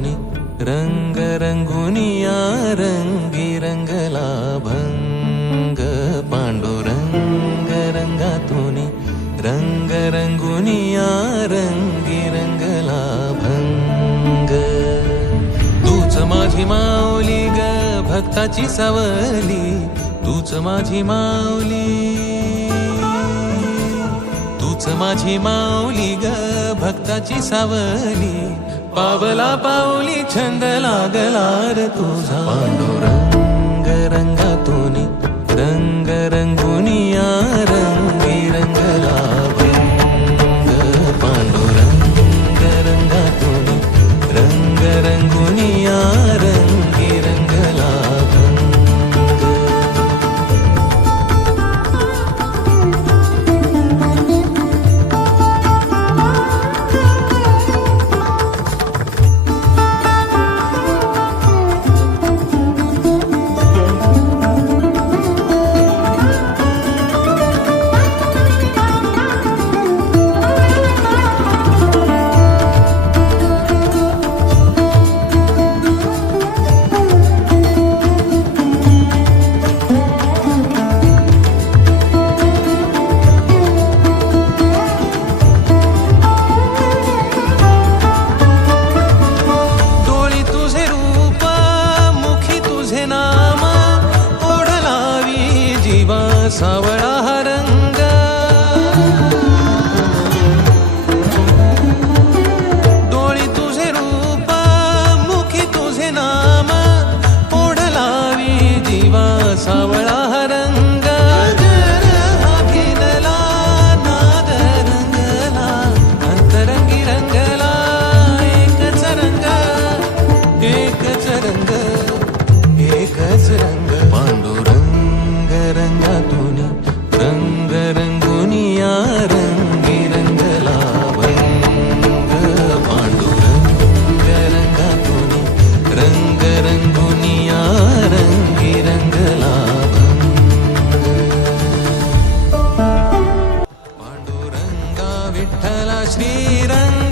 रंगातूनी रंग रंगुनिया रंगी रंगला भंग पांडुरंग रंगातूनी रंग रंगुनिया रंगी रंगला भंग तूच माझी माऊली ग भक्ताची सावली तूच माझी माऊली तूच माझी माऊली ग भक्ताची सावली पावला पाऊली छंद लागला रे तुझा पांडुरंग रंगातूनी रंग रंगुनिया रंगी रंगला भंग पांडुरंग रंगातूनी रंग रंगुनिया रंगी रंगला भंग सावळा हा रंग डोळी तुझे रूप मुखी तुझे नाम ओढ लावी जीवा सावळा हा रंग भिनला नाद रंगला अंतरंगी रंगला एकच रंग एकच रंग एकच रंग पांडुरंग रंगातूनी रंग रंगुनिया रंगी रंगला भंग पांडुरंग रंगातूनी रंग रंगुनिया रंगी रंगला भंग पांडुरंगा विठ्ठला श्रीरंग